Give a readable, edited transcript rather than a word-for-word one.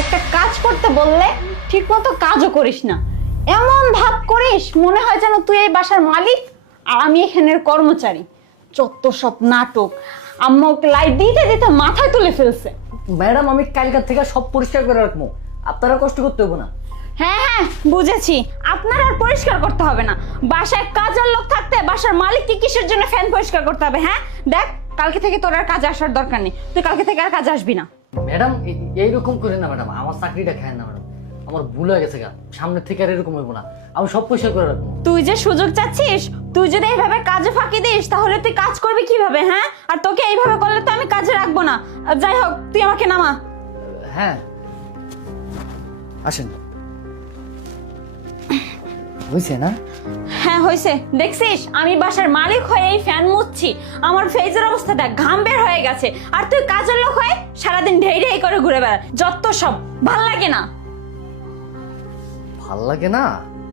একটা কাজ করতে বললে ঠিক মতো কাজও করিস না, এমন ভাব করিস মনে হয় যেন তুই এই বাসার মালিক আর আমি এখানের কর্মচারী। যত সব নাটক, আম্মা ওকে লাইট দিতে দিতে মাথায় তুলে ফেলছে। ম্যাডাম আমি কালকার থেকে সব পরিষ্কার করে রাখবো, আপনারা কষ্ট করতে হবে না। হ্যাঁ হ্যাঁ বুঝেছি, আপনার আর পরিষ্কার করতে হবে না। বাসায় কাজের লোক থাকতে বাসার মালিককে কিসের জন্য ফ্যান পরিষ্কার করতে হবে? হ্যাঁ দেখ, কালকে থেকে তোর আর কাজে আসার দরকার নেই, তুই কালকে থেকে আর কাজে আসবি না। ম্যাডাম এইরকম করে না ম্যাডাম, আমার চাকরিটা খায় না ম্যাডাম, আমার ভুল হয়ে গেছে গা, সামনে থেকে আর এরকম হইব না, আমি সব পরিষ্কার করে রাখবো। তুই যে সুযোগ চাচ্ছিস, তুই যদি এইভাবে কাজে ফাঁকি দিস তাহলে তুই কাজ করবি কিভাবে? হ্যাঁ, আর তোকে এইভাবে করলে তো আমি কাজে রাখবো না। যাই হোক, তুই আমাকে নামা। হ্যাঁ আসেন, হয়েছে না? হ্যাঁ হয়েছে, দেখছিস আমি বাসার মালিক হয়ে এই ফ্যান মুছছি, আমার ফেজের অবস্থা দেখ, ঘাম বের হয়ে গেছে, আর তুই কাজের লোক হয়ে সারাদিন ঢেই ঢেই করে ঘুরে বেড়া। যত সব ভাল লাগে না। ভাল লাগে না?